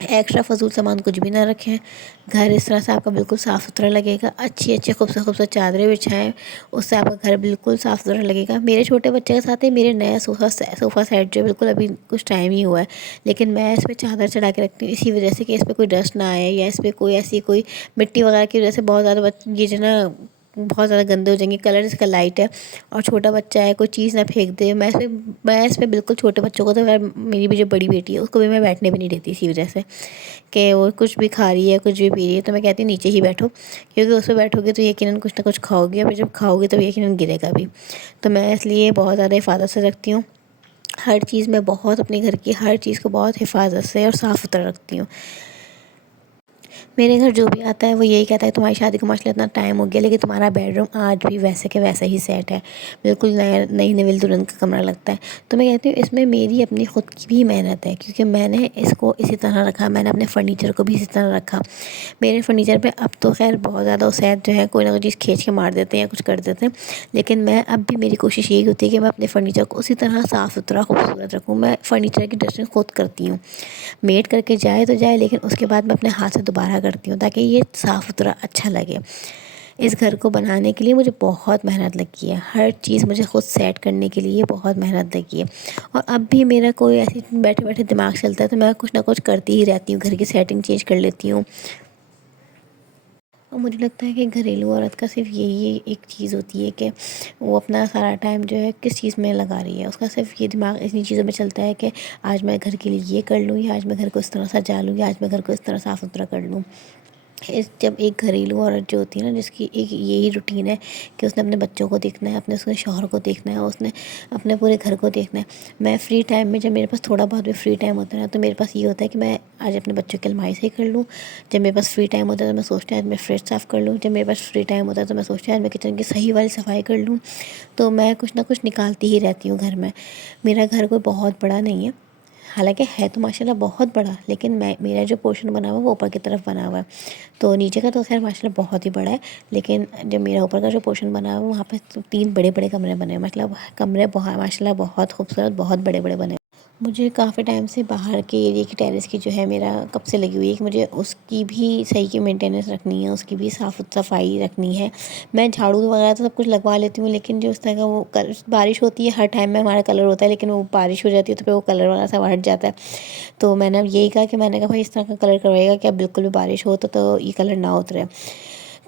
Extra فضول سامان کچھ بھی نہ رکھیں. گھر اس طرح سے آپ کا بالکل صاف ستھرا لگے گا. اچھی خوبصورت چادریں بچھائیں, اس سے آپ کا گھر بالکل صاف ستھرا لگے گا. میرے چھوٹے بچے کے ساتھ ہی میرے نیا صوفہ سیٹ جو بالکل ابھی کچھ ٹائم ہی ہوا ہے, لیکن میں اس پہ چادر چڑھا کے رکھتی ہوں اسی وجہ سے کہ اس پہ کوئی ڈسٹ نہ آئے, یا اس پہ کوئی ایسی کوئی مٹی وغیرہ کی وجہ سے بہت زیادہ یہ جو نا بہت زیادہ گندے ہو جائیں گے. کلر اس کا لائٹ ہے اور چھوٹا بچہ ہے, کوئی چیز نہ پھینک دے. میں اس پہ بالکل چھوٹے بچوں کو, تو میری بھی جو بڑی بیٹی ہے اس کو بھی میں بیٹھنے بھی نہیں دیتی اسی وجہ سے کہ وہ کچھ بھی کھا رہی ہے کچھ بھی پی رہی ہے, تو میں کہتی ہوں نیچے ہی بیٹھو, کیونکہ اس پہ بیٹھو گے تو یقیناً کچھ نہ کچھ کھاؤ گے, اور جب کھاؤ گے تو یقیناً گرے گا بھی. تو میں اس لیے بہت زیادہ حفاظت سے رکھتی ہوں ہر چیز. میں بہت اپنے گھر کی ہر چیز کو بہت حفاظت سے اور صاف ستھرا رکھتی ہوں. میرے گھر جو بھی آتا ہے وہ یہی کہتا ہے تمہاری شادی کو ماشاءاللہ اتنا ٹائم ہو گیا لیکن تمہارا بیڈ روم آج بھی ویسے کہ ویسا ہی سیٹ ہے, بالکل نئی نویل دلہن کا کمرہ لگتا ہے. تو میں کہتی ہوں اس میں میری اپنی خود کی بھی محنت ہے, کیونکہ میں نے اس کو اسی طرح رکھا, میں نے اپنے فرنیچر کو بھی اسی طرح رکھا. میرے فرنیچر پہ اب تو خیر بہت زیادہ اسید جو ہے کوئی نہ کوئی چیز کھینچ کے مار دیتے ہیں یا کچھ کر دیتے ہیں, لیکن میں اب بھی میری کوشش یہی ہوتی ہے کہ میں اپنے فرنیچر کو اسی طرح صاف ستھرا خوبصورت رکھوں. میں فرنیچر کی ڈسٹنگ خود کرتی ہوں, میٹ کر کے جائے تو جائے, لیکن اس کے بعد میں اپنے ہاتھ سے دوبارہ کرتی ہوں تاکہ یہ صاف ستھرا اچھا لگے. اس گھر کو بنانے کے لیے مجھے بہت محنت لگی ہے, ہر چیز مجھے خود سیٹ کرنے کے لیے بہت محنت لگی ہے. اور اب بھی میرا کوئی ایسی بیٹھے بیٹھے دماغ چلتا ہے تو میں کچھ نہ کچھ کرتی ہی رہتی ہوں, گھر کی سیٹنگ چینج کر لیتی ہوں. اور مجھے لگتا ہے کہ گھریلو عورت کا صرف یہی ایک چیز ہوتی ہے کہ وہ اپنا سارا ٹائم جو ہے کس چیز میں لگا رہی ہے. اس کا صرف یہ دماغ اتنی چیزوں میں چلتا ہے کہ آج میں گھر کے لیے یہ کر لوں, یا آج میں گھر کو اس طرح سجا لوں, یا آج میں گھر کو اس طرح صاف ستھرا کر لوں. جب ایک گھریلو عورت جو ہوتی ہے نا, جس کی ایک یہی روٹین ہے کہ اس نے اپنے بچوں کو دیکھنا ہے, اس نے شوہر کو دیکھنا ہے, اس نے اپنے پورے گھر کو دیکھنا ہے. میں فری ٹائم میں جب میرے پاس تھوڑا بہت بھی فری ٹائم ہوتا ہے نا, تو میرے پاس یہ ہوتا ہے کہ میں آج اپنے بچوں کی الماری صحیح کر لوں. جب میرے پاس فری ٹائم ہوتا ہے تو میں سوچتی ہوں آج میں فریج صاف کر لوں. جب میرے پاس فری ٹائم ہوتا ہے تو میں سوچتی ہوں آج میں کچن کی صحیح والی صفائی کر لوں. تو میں کچھ نہ کچھ نکالتی ہی رہتی ہوں گھر میں. میرا گھر کوئی بہت بڑا نہیں ہے, حالانکہ ہے تو ماشاءاللہ بہت بڑا, لیکن میرا جو پورشن بنا ہوا ہے وہ اوپر کی طرف بنا ہوا ہے. تو نیچے کا تو خیر ماشاءاللہ بہت ہی بڑا ہے, لیکن جب میرا اوپر کا جو پورشن بنا ہوا ہے وہاں پہ 3 بڑے بڑے کمرے بنے ہیں. مطلب کمرے ماشاءاللہ بہت خوبصورت, بہت بڑے بڑے بنے ہیں. مجھے کافی ٹائم سے باہر کے ایریے کی ٹیرس کی جو ہے میرا کب سے لگی ہوئی ہے کہ مجھے اس کی بھی صحیح کی مینٹیننس رکھنی ہے, اس کی بھی صاف صفائی رکھنی ہے. میں جھاڑو وغیرہ تو سب کچھ لگوا لیتی ہوں, لیکن جو اس طرح کا وہ بارش ہوتی ہے ہر ٹائم میں ہمارا کلر ہوتا ہے, لیکن وہ بارش ہو جاتی ہے تو پھر وہ کلر والا سا ہٹ جاتا ہے. تو میں نے اب یہی کہا کہ میں نے کہا بھائی اس طرح کا کلر کروائے گا کہ اب بالکل بھی بارش ہو تو یہ کلر نہ اترے.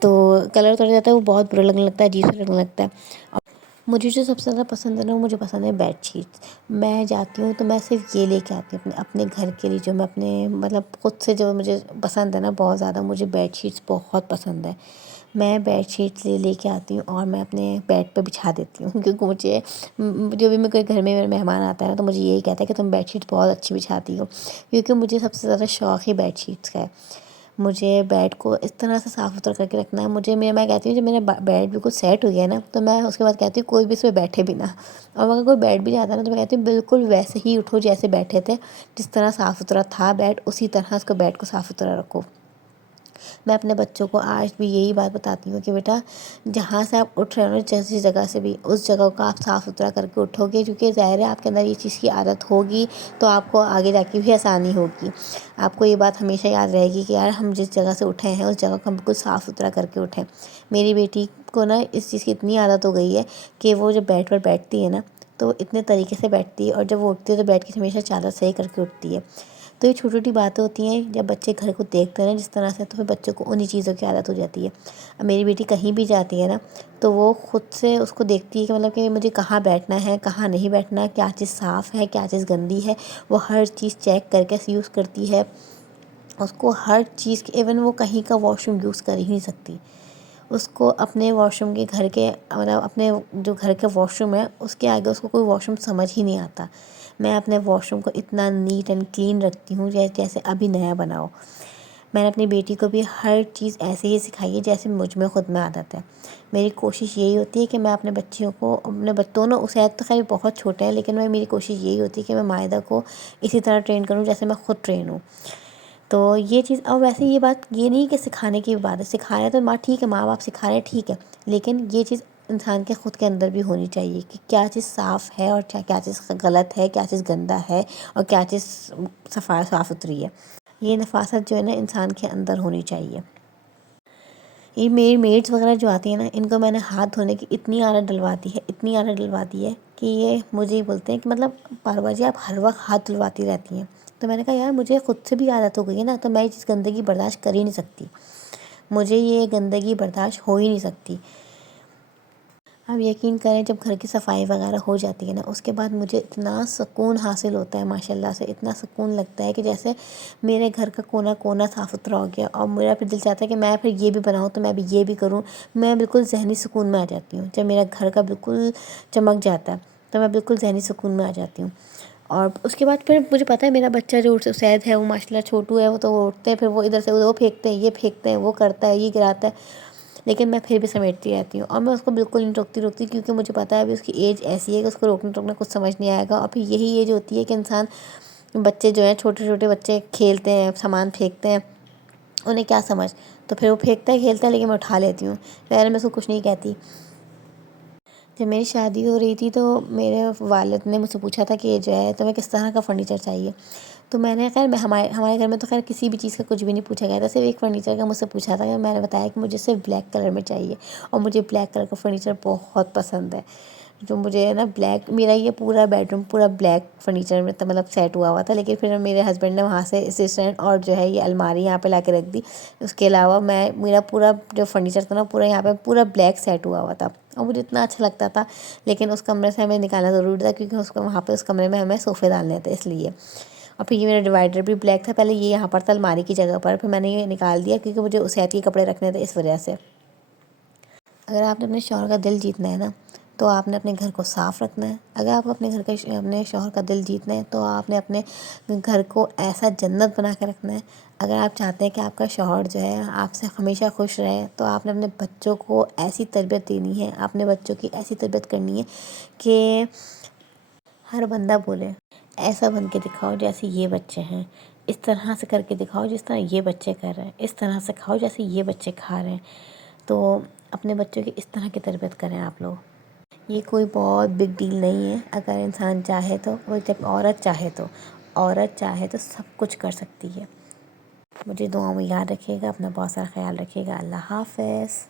تو کلر اتر جاتا ہے, وہ بہت برا لگنے لگتا ہے, عجیب سا لگنے لگتا ہے. مجھے جو سب سے زیادہ پسند ہے نا, وہ مجھے پسند ہے بیڈ شیٹس. میں جاتی ہوں تو میں صرف یہ لے کے آتی ہوں اپنے گھر کے لیے, جو میں اپنے مطلب خود سے جو مجھے پسند ہے نا بہت زیادہ, مجھے بیڈ شیٹس بہت پسند ہے. میں بیڈ شیٹس لے کے آتی ہوں اور میں اپنے بیڈ پہ بچھا دیتی ہوں, کیونکہ مجھے جو بھی میں کوئی گھر میں مہمان آتا ہے نا تو مجھے یہی کہتا ہے کہ تم بیڈ شیٹ بہت اچھی بچھاتی ہو, کیونکہ مجھے سب سے زیادہ شوق ہی بیڈ شیٹس کا ہے. مجھے بیڈ کو اس طرح سے صاف ستھرا کر کے رکھنا ہے. میں کہتی ہوں جب میرا بیڈ بالکل سیٹ ہو گیا نا, تو میں اس کے بعد کہتی ہوں کوئی بھی اس پہ بیٹھے بھی نہ. اور اگر کوئی بیٹھ بھی جاتا ہے نا تو میں کہتی ہوں بالکل ویسے ہی اٹھو جیسے بیٹھے تھے, جس طرح صاف ستھرا تھا بیڈ اسی طرح اس کو بیڈ کو صاف ستھرا رکھو. میں اپنے بچوں کو آج بھی یہی بات بتاتی ہوں کہ بیٹا جہاں سے آپ اٹھ رہے ہو نا, جیسی جگہ سے بھی, اس جگہ کو آپ صاف ستھرا کر کے اٹھو گے, کیونکہ ظاہر ہے آپ کے اندر یہ چیز کی عادت ہوگی تو آپ کو آگے جا کے بھی آسانی ہوگی. آپ کو یہ بات ہمیشہ یاد رہے گی کہ یار ہم جس جگہ سے اٹھے ہیں اس جگہ کو ہم بالکل صاف ستھرا کر کے اٹھیں. میری بیٹی کو نا اس چیز کی اتنی عادت ہو گئی ہے کہ وہ جب بیڈ پر بیٹھتی ہے نا تو اتنے طریقے سے بیٹھتی ہے, اور جب وہ اٹھتی ہے تو بیڈ کی ہمیشہ چادر صحیح کر کے اٹھتی ہے. تو یہ چھوٹی چھوٹی باتیں ہوتی ہیں جب بچے گھر کو دیکھتے ہیں جس طرح سے, تو پھر بچوں کو انہی چیزوں کی عادت ہو جاتی ہے. اب میری بیٹی کہیں بھی جاتی ہے نا تو وہ خود سے اس کو دیکھتی ہے کہ مطلب کہ مجھے کہاں بیٹھنا ہے کہاں نہیں بیٹھنا, کیا چیز صاف ہے کیا چیز گندی ہے, وہ ہر چیز چیک کر کے یوز کرتی ہے. اس کو ہر چیز کی, ایون وہ کہیں کا واش روم یوز کر ہی نہیں سکتی. اس کو اپنے واش روم کے گھر کے مطلب اپنے جو گھر کے واش روم ہے اس کے آگے اس کو کوئی واش روم سمجھ ہی نہیں آتا. میں اپنے واش روم کو اتنا نیٹ اینڈ کلین رکھتی ہوں جیسے ابھی نیا بنا ہو. میں نے اپنی بیٹی کو بھی ہر چیز ایسے ہی سکھائی ہے جیسے مجھ میں خود میں عادت ہے. میری کوشش یہی ہوتی ہے کہ میں اپنے بچیوں کو, اپنے دونوں اسید تو خیر بہت چھوٹے ہیں, لیکن میری کوشش یہی ہوتی ہے کہ میں مائدہ کو اسی طرح ٹرین کروں جیسے میں خود ٹرین ہوں. تو یہ چیز, اور ویسے یہ بات یہ نہیں کہ سکھانے کی بات ہے, سکھایا تو ٹھیک ہے, ماں باپ سکھا رہے ہیں ٹھیک ہے, لیکن یہ چیز انسان کے خود کے اندر بھی ہونی چاہیے کہ کیا چیز صاف ہے اور کیا چیز غلط ہے, کیا چیز گندہ ہے اور کیا چیز صاف ستھری ہے. یہ نفاست جو ہے نا انسان کے اندر ہونی چاہیے۔ یہ میری میڈس وغیرہ جو آتی ہیں نا، ان کو میں نے ہاتھ دھونے کی اتنی عادت ڈلواتی ہے کہ یہ مجھے ہی بولتے ہیں کہ مطلب پاروا جی آپ ہر وقت ہاتھ دھلواتی رہتی ہیں۔ تو میں نے کہا یار مجھے خود سے بھی عادت ہو گئی ہے نا، تو میں یہ چیز گندگی برداشت کر ہی نہیں سکتی، مجھے یہ گندگی برداشت ہو ہی نہیں سکتی۔ اب یقین کریں جب گھر کی صفائی وغیرہ ہو جاتی ہے نا، اس کے بعد مجھے اتنا سکون حاصل ہوتا ہے ماشاء اللہ سے، اتنا سکون لگتا ہے کہ جیسے میرے گھر کا کونا کونا صاف ستھرا ہو گیا، اور میرا پھر دل چاہتا ہے کہ میں پھر یہ بھی بناؤں تو میں بھی یہ بھی کروں۔ میں بالکل ذہنی سکون میں آ جاتی ہوں جب میرا گھر کا بالکل چمک جاتا ہے، تو میں بالکل ذہنی سکون میں آ جاتی ہوں۔ اور اس کے بعد پھر مجھے پتہ ہے میرا بچہ جو سید ہے وہ ماشاء اللہ چھوٹو ہے، وہ تو وہ اٹھتے ہیں پھر وہ ادھر سے ادھر وہ پھینکتے ہیں، یہ پھینکتے ہیں، وہ کرتا ہے، یہ گراتا ہے، لیکن میں پھر بھی سمیٹتی رہتی ہوں، اور میں اس کو بالکل نہیں روکتی کیونکہ مجھے پتہ ہے ابھی اس کی ایج ایسی ہے کہ اس کو روکنا ٹوکنا کچھ سمجھ نہیں آئے گا۔ اور پھر یہی ایج ہوتی ہے کہ انسان، بچے جو ہیں چھوٹے چھوٹے بچے کھیلتے ہیں، سامان پھینکتے ہیں، انہیں کیا سمجھ، تو پھر وہ پھینکتا ہے کھیلتا ہے، لیکن میں اٹھا لیتی ہوں، پہلے میں اس کو کچھ نہیں کہتی۔ جب میری شادی ہو رہی تھی تو میرے والد نے مجھ سے پوچھا تھا کہ جو ہے تمہیں کس طرح کا فرنیچر چاہیے، تو میں نے خیر ہمارے گھر میں تو خیر کسی بھی چیز کا کچھ بھی نہیں پوچھا گیا تھا، صرف ایک فرنیچر کا مجھ سے پوچھا تھا، میں نے بتایا کہ مجھے صرف بلیک کلر میں چاہیے، اور مجھے بلیک کلر کا فرنیچر بہت پسند ہے۔ جو مجھے نا بلیک، میرا یہ پورا بیڈ روم پورا بلیک فرنیچر میں مطلب سیٹ ہوا تھا، لیکن پھر میرے ہسبینڈ نے وہاں سے اسسٹنٹ اور جو ہے یہ الماری یہاں پہ لا کے رکھ دی۔ اس کے علاوہ میرا پورا جو فرنیچر تھا نا پورا یہاں پہ پورا بلیک سیٹ ہوا تھا، اور مجھے اتنا اچھا لگتا تھا، لیکن اس کمرے سے ہمیں نکالنا ضروری تھا کیونکہ وہاں پہ اس کمرے میں ہمیں صوفے ڈالنے تھے، اس لیے۔ اور پھر یہ میرا ڈیوائڈر بھی بلیک تھا، پہلے یہ یہاں پر تھا الماری کی جگہ پر، پھر میں نے یہ نکال دیا کیونکہ مجھے اسیت کے کپڑے رکھنے تھے، اس وجہ سے۔ اگر آپ نے اپنے شوہر کا دل جیتنا ہے نا، تو آپ نے اپنے گھر کو صاف رکھنا ہے۔ اگر آپ اپنے شوہر کا دل جیتنا ہے تو آپ نے اپنے گھر کو ایسا جنت بنا کے رکھنا ہے۔ اگر آپ چاہتے ہیں کہ آپ کا شوہر جو ہے آپ سے ہمیشہ خوش رہے، تو آپ نے اپنے بچوں کو ایسی تربیت دینی ہے، اپنے بچوں کی ایسی تربیت کرنی ہے کہ ہر بندہ بولے ایسا بن کے دکھاؤ جیسے یہ بچے ہیں، اس طرح سے کر کے دکھاؤ جس طرح یہ بچے کر رہے ہیں، اس طرح سے کھاؤ جیسے یہ بچے کھا رہے ہیں۔ تو اپنے بچوں کی اس طرح کی تربیت کریں آپ لوگ۔ یہ کوئی بہت بگ ڈیل نہیں ہے، اگر انسان چاہے تو، وہ جب عورت چاہے تو سب کچھ کر سکتی ہے۔ مجھے دعاؤں میں یاد رکھیے گا، اپنا بہت سارا خیال رکھیے گا۔ اللہ حافظ۔